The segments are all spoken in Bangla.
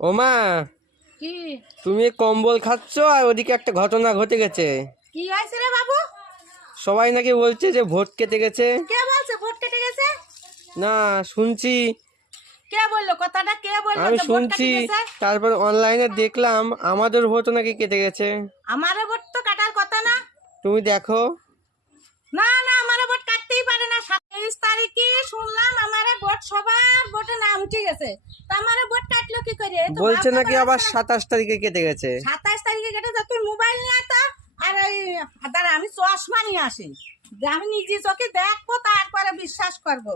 ওমা, কি তুমি কম্বল খাচ্ছ আর ওদিকে একটা ঘটনা ঘটে গেছে। কি হয়েছে রে বাবু? সবাই নাকি বলছে যে ভোট কেটে গেছে। কে বলছে ভোট কেটে গেছে? না, শুনছি। কে বললো কথাটা? কে বললো আমি যে ভোট শুনছি, কেটে গেছে? তারপর অনলাইনে দেখলাম আমাদের ভোট নাকি কেটে গেছে। আমারে ভোট তো কাটার কথা না। তুমি দেখো। না না, আমারে ভোট কাটতেই পারে না। 27 তারিখে শুনলাম আমারে ভোট, সবার ভোটে নাম উঠে গেছে। তা আমারে ভোট কাটলো কি করে? এই তো বলছে ভাবনা নাকি করা আবার আছে। 27 তারিখে কেটে গেছে। 27 তারিখে কেটে যা, তুই মোবাইল নিয়ে আয় তো। আর ওই দাঁড়া, আমি চশমা নিয়ে আসি, যে আমি নিজে চোখে দেখবো, তারপরে বিশ্বাস করব।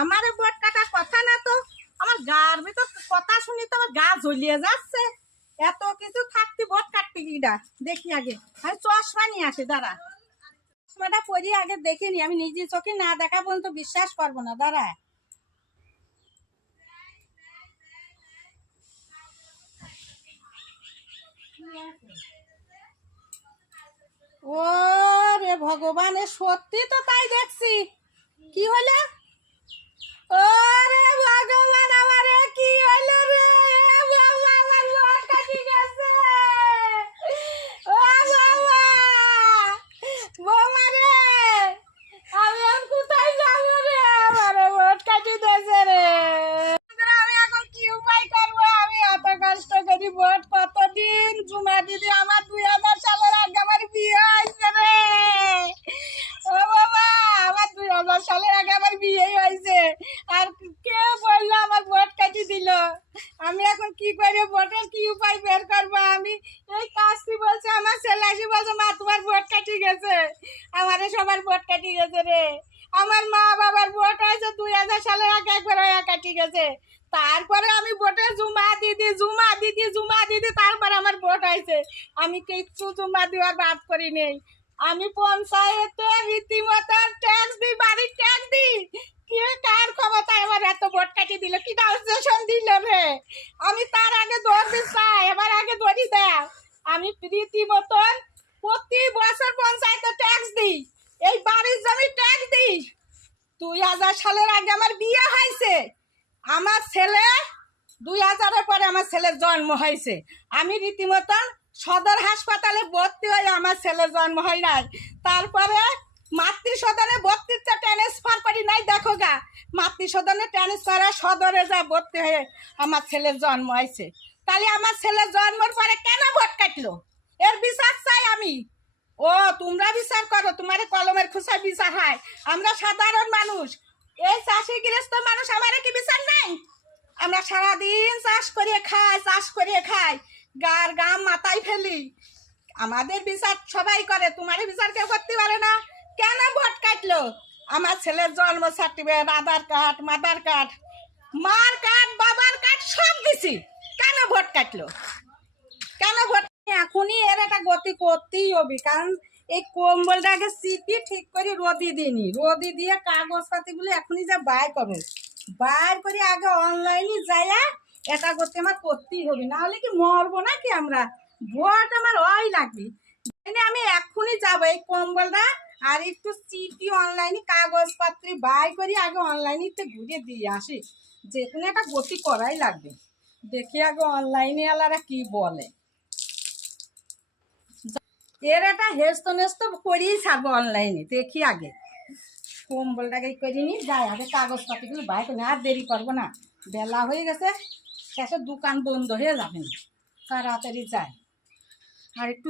আমারে ভোট কাটার কথা না তো। আমার গার ভিতর কথা শুনি তো আমার গা জ্বলিয়ে যাচ্ছে। এত কিছু থাকতে ভোট কাটতে কিডা? দেখি আগে, আমি চশমা নিয়ে আসি, দাঁড়া। চশমাটা পরি আগে দেখে নি, আমি নিজে চোখে না দেখা পর্যন্ত বিশ্বাস করবো না, দাঁড়া। ও রে ভগবান, এ সত্যি তো তাই দেখছি। কি হলো? ওরে ভগবান, আমারে কি হলো রে? বাবা, আমার ভোট কাটি গেছে। ও বাবা, বৌমা রে, আমি এখন কোথায় যাবো রে? আমারে ভোট কাটি দিয়েছে রে। আমি এখন কি উপায় করবো? আমি এত কষ্ট করি ভোট কতদিন জমা দিদি, আমার 2000 সালের আগে আমার বিয়ে হয়েছে রে। ও বাবা, আমার 2000 সালের আগে আমার বিয়ে হয়েছে, আর কে বললো আমার ভোট কাটি দিল? আমি এখন কি করে ভোটের কি উপায় বের করবো? আমি এই কাজটি বলছে, আমার ছেলে আসি বলছে, মা তোমার ভোট কাটি গেছে। আমারে সবার ভোট কাটি গেছে রে। আমার মা বাবার ভোট হয়েছে 2000 সালের আগে, একবার হয়ে কাটি গেছে। তারপরে আমি ভোটে জুমা দিদি তারপরে আমার ভোট হয়েছে। আমি কিচ্ছু জমা দেওয়ার বাদ করি নেই। আমি পঞ্চায়েতে রীতিমতো ট্যাক্স দিই, বাড়ির ট্যাক্স দিই। কে কার ক্ষমতায় আমার এত ভোট কাটি দিল? কি ডাউসেশন দিল রে? আমি তার আগে দৌড় চাই, এবার আগে দড়ি দাও। আমি রীতিমতন প্রতি বছর পঞ্চায়েতে ট্যাক্স দিই, এই বাড়ির জমি ট্যাক্স দিই। 2000 সালের আগে আমার বিয়ে হয়েছে। আমার ছেলে 2000-এর পরে আমার ছেলের জন্ম হয়েছে। আমি রীতিমতন সদর হাসপাতালে ভর্তি হয়ে আমার ছেলের জন্ম হয় নাই। তারপরে মাতৃসদনে ভর্তিতে ট্রান্সফার করি নাই, দেখো গা। মাতৃসদনে ট্রান্সফার সদরে যা ভর্তি হয়ে আমার ছেলের জন্ম হয়েছে। তাহলে আমার ছেলের জন্মের পরে কেন ভোট কাটলো? এর বিচার চাই আমি। ও, তোমরা বিচার করো, তোমার কলমের খুশার বিচার হয়। আমরা সাধারণ মানুষ, এই চাষি গৃহস্থ মানুষ, আমার কি বিচার নাই? আমরা সারাদিন চাষ করিয়ে খাই, গার গাম মাথায় ফেলি। আমাদের বিচার সবাই করে, তোমার বিচার কেউ করতে পারে না। কেন ভোট কাটলো? আমার ছেলের জন্ম সার্টিফিকেট, আধার কার্ড, মাদার কার্ড, মার কার্ড, বাবার কার্ড সব দিছি। কেন ভোট কাটলো? কেন ভোট? এখনই এর একটা গতি করতেই হবে, কারণ এই কম্বলটাকে চিপি ঠিক করে রোদি দিইনি, রোদি দিয়ে কাগজপাতিগুলো এখনই যা বাইর করো, বাইর করে আগে অনলাইনে যাইয়া এটা করতে আমার করতেই হবে, না হলে কি মরবো নাকি আমরা? ভোট আমার ওই লাগবে। আমি এখনই যাবো এই কম্বলটা আর একটু চিপি অনলাইনে কাগজপত্র বাই করি, আগে অনলাইনে ঘুরে দিয়ে আসি। যে কোনো একটা গতি করাই লাগবে। দেখি আগে অনলাইনে আলারা কি বলে। এর একটা হেস্ত নেস্ত করেই ছাড়বো অনলাইনে, দেখি আগে কম্বলটাকে করিনি, যাই আগে কাগজপাতিগুলো বাইর করে, আর দেরি করবো না, বেলা হয়ে গেছে, শেষে দোকান বন্ধ হয়ে যাবে না, তাড়াতাড়ি যাই। আর একটু